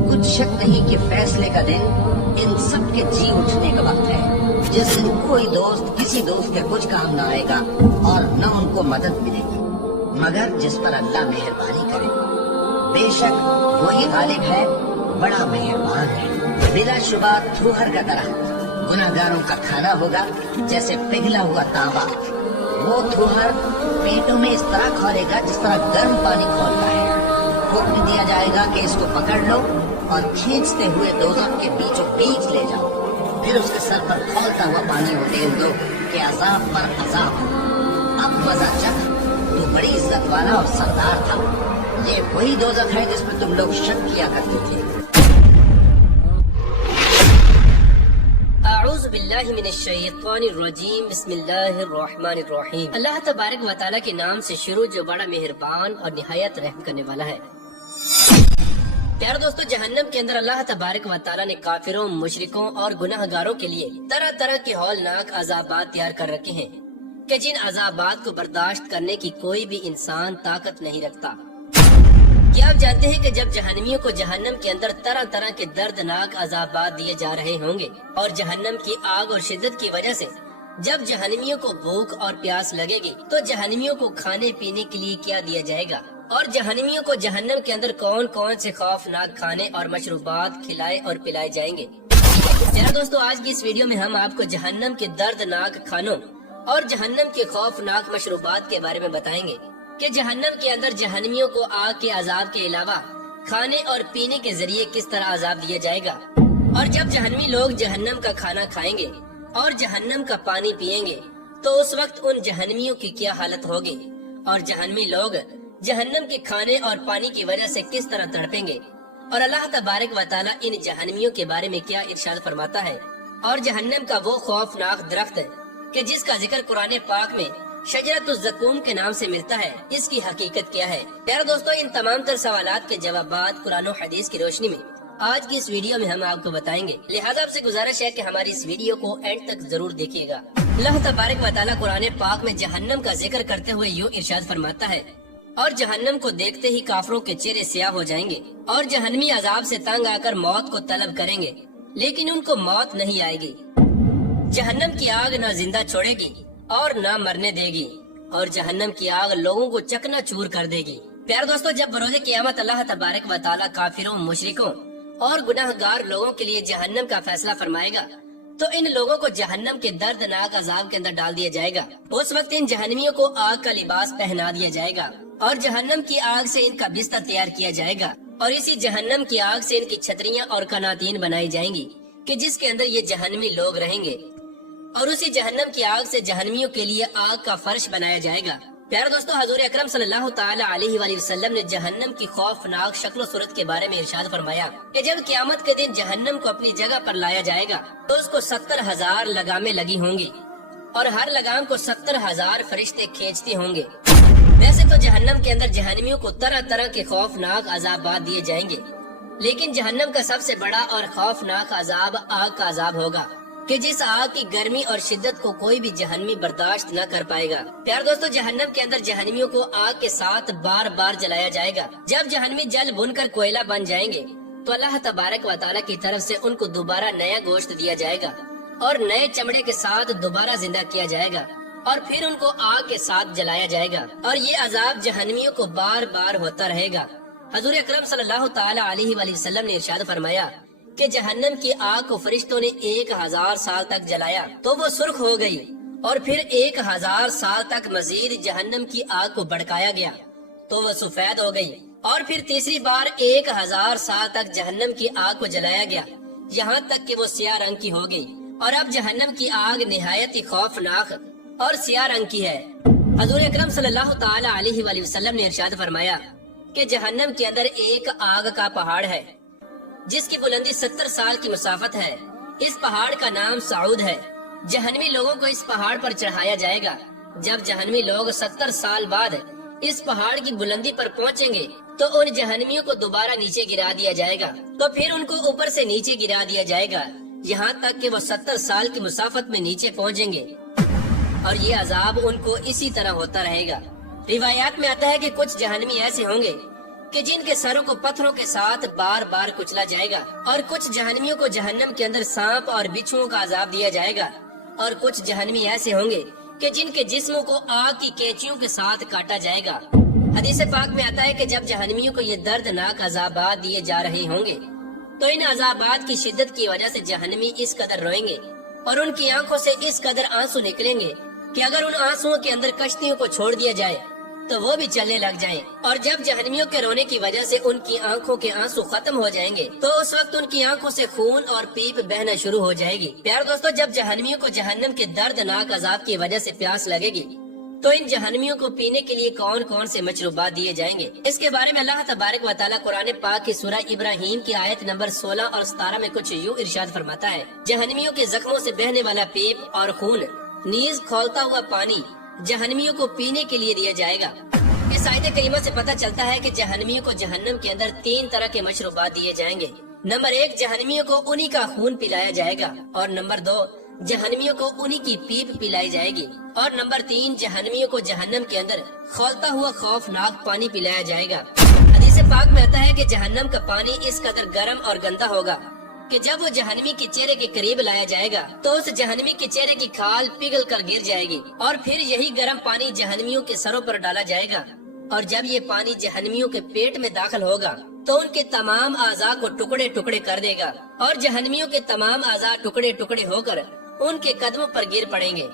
कुछ शक नहीं कि फैसले का दिन इन सब के जी उठने का वक्त है, जिस दिन कोई दोस्त किसी दोस्त के कुछ काम ना आएगा और न उनको मदद मिलेगी मगर जिस पर अल्लाह मेहरबानी करे। बेशक वही गालिब है, बड़ा मेहरबान है। बिला शुबा थूहर का तरह गुनाहगारों का खाना होगा जैसे पिघला हुआ तांबा। वो थूहर पेटों में इस तरह खोलेगा जिस तरह गर्म पानी खोलता है। हुक्म दिया जाएगा कि इसको पकड़ लो और खींचते हुए दोज़ख के बीचों बीच ले जाओ, फिर उसके सर पर खौलता हुआ पानी उड़ेल दो कि अजाब पर अजाब। अब मजा चख, तू बड़ी इज्जत वाला और सरदार था। ये वही दोज़ख है जिसमें तुम लोग शक किया करते थे। अऊज़ु बिल्लाहि मिनश्शैतानिर्रजीम, बिस्मिल्लाहिर्रहमानिर्रहीम। अल्लाह तबारक व तआला के नाम से शुरू जो बड़ा मेहरबान और निहायत रहम करने वाला है। प्यारे दोस्तों, जहन्नम के अंदर अल्लाह तबारक व तआला ने काफिरों, मुशरिकों और गुनाहगारों के लिए तरह तरह के हौलनाक अज़ाबात तैयार कर रखे हैं कि जिन अज़ाबात को बर्दाश्त करने की कोई भी इंसान ताकत नहीं रखता। क्या आप जानते हैं कि जब जहन्नमियों को जहन्नम के अंदर तरह तरह के दर्दनाक अज़ाबात दिए जा रहे होंगे और जहन्नम की आग और शिद्दत की वजह से जब जहन्नमियों को भूख और प्यास लगेगी तो जहन्नमियों को खाने पीने के लिए क्या दिया जाएगा और जहन्नमियों को जहन्नम के अंदर कौन कौन से खौफनाक खाने और मशरूबात खिलाए और पिलाए जाएंगे। मेरा दोस्तों, आज की इस वीडियो में हम आपको जहन्नम के दर्दनाक खानों और जहन्नम के खौफनाक मशरूबात के बारे में बताएंगे कि जहन्नम के अंदर जहन्नमियों को आग के अजाब के अलावा खाने और पीने के जरिए किस तरह अजाब दिया जाएगा और जब जहन्नमी लोग जहन्नम का खाना खाएंगे और जहन्नम का पानी पिएंगे तो उस वक्त उन जहन्नमियों की क्या हालत होगी और जहन्नमी लोग जहन्नम के खाने और पानी की वजह से किस तरह तड़पेंगे और अल्लाह तबारक व तआला इन जहन्नमियों के बारे में क्या इरशाद फरमाता है और जहन्नम का वो खौफनाक दरख्त कि जिसका जिक्र कुरान पाक में शजरतुज़ ज़क़ूम के नाम से मिलता है, इसकी हकीकत क्या है। प्यारे दोस्तों, इन तमाम तर सवालात के जवाबात कुरान और हदीस की रोशनी में आज की इस वीडियो में हम आपको बताएंगे। लिहाजा आपसे गुजारिश है कि हमारी इस वीडियो को एंड तक जरूर देखिएगा। अल्लाह तबारक व तआला कुरान पाक में जहन्नम का जिक्र करते हुए यूं इरशाद फरमाता है, और जहन्नम को देखते ही काफिरों के चेहरे स्याह हो जाएंगे और जहन्नमी अजाब से तंग आकर मौत को तलब करेंगे, लेकिन उनको मौत नहीं आएगी। जहन्नम की आग न जिंदा छोड़ेगी और न मरने देगी और जहन्नम की आग लोगों को चकनाचूर कर देगी। प्यारे दोस्तों, जब बरोज़े क़यामत अल्लाह तबारक व तआला काफिरों, मुशरिकों और गुनाहगार लोगों के लिए जहन्नम का फैसला फरमाएगा तो इन लोगों को जहन्नम के दर्दनाक अजाब के अंदर डाल दिया जाएगा। उस वक्त इन जहन्नमियों को आग का लिबास पहना दिया जाएगा और जहन्नम की आग से इनका बिस्तर तैयार किया जाएगा और इसी जहन्नम की आग से इनकी छतरियां और कनातीन बनाई जाएंगी कि जिसके अंदर ये जहन्नमी लोग रहेंगे और उसी जहन्नम की आग से जहन्नमियों के लिए आग का फर्श बनाया जाएगा। प्यारे दोस्तों, हजूर अकरम सल्लल्लाहु ताला अलैहि वसल्लम ने जहन्नम की खौफनाक शक्ल सूरत के बारे में इरशाद फरमाया कि जब क़यामत के दिन जहन्नम को अपनी जगह पर लाया जाएगा तो उसको 70,000 लगामें लगी होंगी और हर लगाम को 70,000 फरिश्ते खींचते होंगे। वैसे तो जहन्नम के अंदर जहन्नमियों को तरह तरह के खौफनाक अजाबात दिए जाएंगे, लेकिन जहन्नम का सबसे बड़ा और खौफनाक अजाब आग का अजाब होगा कि जिस आग की गर्मी और शिद्दत को कोई भी जहन्नमी बर्दाश्त न कर पाएगा। प्यारे दोस्तों, जहन्नम के अंदर जहन्नमियों को आग के साथ बार बार जलाया जाएगा। जब जहन्नमी जल भुनकर कोयला बन जाएंगे तो अल्लाह तबारक व तआला की तरफ से उनको दोबारा नया गोश्त दिया जाएगा और नए चमड़े के साथ दोबारा जिंदा किया जाएगा और फिर उनको आग के साथ जलाया जाएगा और ये अजाब जहन्नमियों को बार बार होता रहेगा। हजूर अकरम सल्लल्लाहु ताला अलैहि वसल्लम ने इरशाद फरमाया कि जहन्नम की आग को फरिश्तों ने 1000 साल तक जलाया तो वो सुर्ख हो गई और फिर 1000 साल तक मजीद जहन्नम की आग को भड़काया गया तो वो सफेद हो गई और फिर तीसरी बार 1000 साल तक जहन्नम की आग को जलाया गया यहाँ तक कि वो सियाह रंग की हो गई और अब जहन्नम की आग निहायत ही खौफनाक और सियाह रंग की है। हजूर अकरम सल्लल्लाहु ताला अलैहि वसल्लम ने इरशाद फरमाया कि जहन्नम के अंदर एक आग का पहाड़ है जिसकी बुलंदी 70 साल की मुसाफत है। इस पहाड़ का नाम सऊद है। जहन्नमी लोगों को इस पहाड़ पर चढ़ाया जाएगा। जब जहन्नमी लोग 70 साल बाद इस पहाड़ की बुलंदी पर पहुंचेंगे तो उन जहन्नमियों को दोबारा नीचे गिरा दिया जाएगा तो फिर उनको ऊपर से नीचे गिरा दिया जाएगा यहाँ तक कि वो 70 साल की मुसाफत में नीचे पहुंचेंगे और ये अजाब उनको इसी तरह होता रहेगा। रिवायात में आता है कि कुछ जहन्नमी ऐसे होंगे کہ جن کے سروں کو پتھروں کے ساتھ بار بار کچلا جائے گا، اور کچھ جہنمیوں کو جہنم کے اندر سانپ اور بچھوؤں کا عذاب دیا جائے گا، اور کچھ جہنمی ایسے ہوں گے کہ جن کے جسموں کو آگ کی کینچیوں کے ساتھ کاٹا جائے گا۔ حدیث پاک میں آتا ہے کہ جب جہنمیوں کو یہ دردناک عذابات دیے جا رہے ہوں گے تو ان عذابات کی شدت کی وجہ سے جہنمی اس قدر روئیں گے اور ان کی آنکھوں سے اس قدر آنسو نکلیں گے کہ اگر ان آنسوؤں کے اندر کشتیوں کو چھوڑ دیا جائے تو وہ بھی چلنے لگ جائیں، اور جب جہنمیوں کے رونے کی وجہ سے ان کی آنکھوں کے آنسو ختم ہو جائیں گے تو اس وقت ان کی آنکھوں سے خون اور پیپ بہنا شروع ہو جائے گی۔ پیارے دوستو، جب جہنمیوں کو جہنم کے دردناک عذاب کی وجہ سے پیاس لگے گی تو ان جہنمیوں کو پینے کے لیے کون کون سے مشروبات دیے جائیں گے، اس کے بارے میں اللہ تبارک و تعالیٰ قرآن پاک کی سورہ ابراہیم کی آیت نمبر 16 اور 17 میں کچھ یوں ارشاد فرماتا ہے: جہنمیوں کے زخموں سے بہنے والا پیپ اور خون نیز کھولتا ہوا پانی جہنمیوں کو پینے کے لیے دیا جائے گا۔ اس آیت کریمہ سے پتہ چلتا ہے کہ جہنمیوں کو جہنم کے اندر 3 طرح کے مشروبات دیے جائیں گے۔ نمبر 1، جہنمیوں کو انہی کا خون پلایا جائے گا، اور نمبر 2، جہنمیوں کو انہی کی پیپ پلائی جائے گی، اور نمبر 3، جہنمیوں کو جہنم کے اندر کھولتا ہوا خوفناک پانی پلایا جائے گا۔ حدیث پاک میں آتا ہے کہ جہنم کا پانی اس قدر گرم اور گندا ہوگا کہ جب وہ جہنمی کے چہرے کے قریب لایا جائے گا تو اس جہنمی کے چہرے کی کھال پگھل کر گر جائے گی، اور پھر یہی گرم پانی جہنمیوں کے سروں پر ڈالا جائے گا، اور جب یہ پانی جہنمیوں کے پیٹ میں داخل ہوگا تو ان کے تمام اعضاء کو ٹکڑے ٹکڑے کر دے گا، اور جہنمیوں کے تمام اعضاء ٹکڑے ٹکڑے ہو کر ان کے قدموں پر گر پڑیں گے،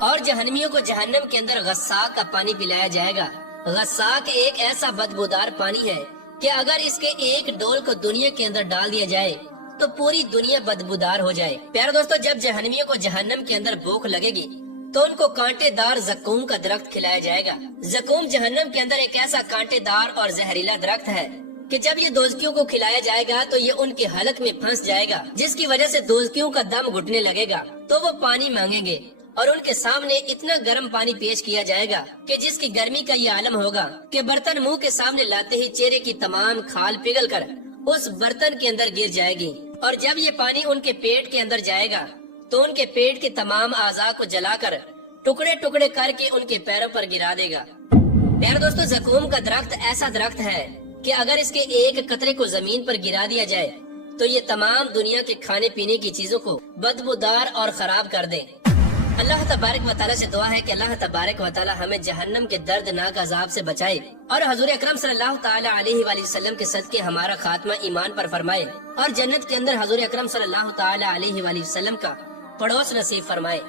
اور جہنمیوں کو جہنم کے اندر غساق کا پانی پلایا جائے گا۔ غساق ایک ایسا بدبودار پانی ہے کہ اگر اس کے ایک ڈول کو دنیا کے اندر ڈال دیا جائے تو پوری دنیا بدبودار ہو جائے۔ پیارے دوستو، جب جہنمیوں کو جہنم کے اندر بھوک لگے گی تو ان کو کانٹے دار زقوم کا درخت کھلایا جائے گا۔ زقوم جہنم کے اندر ایک ایسا کانٹے دار اور زہریلا درخت ہے کہ جب یہ دوزکیوں کو کھلایا جائے گا تو یہ ان کے حلق میں پھنس جائے گا، جس کی وجہ سے دوزکیوں کا دم گھٹنے لگے گا، تو وہ پانی مانگیں گے، اور ان کے سامنے اتنا گرم پانی پیش کیا جائے گا کہ جس کی گرمی کا یہ عالم ہوگا کہ برتن منہ کے سامنے لاتے ہی چہرے کی تمام کھال پگھل کر اس برتن کے اندر گر جائے گی، اور جب یہ پانی ان کے پیٹ کے اندر جائے گا تو ان کے پیٹ کے تمام اعضاء کو جلا کر ٹکڑے ٹکڑے کر کے ان کے پیروں پر گرا دے گا۔ پیارے دوستو، زقوم کا درخت ایسا درخت ہے کہ اگر اس کے ایک قطرے کو زمین پر گرا دیا جائے تو یہ تمام دنیا کے کھانے پینے کی چیزوں کو بدبودار اور خراب کر دے۔ اللہ تبارک و تعالیٰ سے دعا ہے کہ اللہ تبارک و تعالیٰ ہمیں جہنم کے دردناک عذاب سے بچائے، اور حضور اکرم صلی اللہ تعالیٰ علیہ وآلہ وسلم کے صدقے ہمارا خاتمہ ایمان پر فرمائے، اور جنت کے اندر حضور اکرم صلی اللہ تعالیٰ علیہ وآلہ وسلم کا پڑوس نصیب فرمائے۔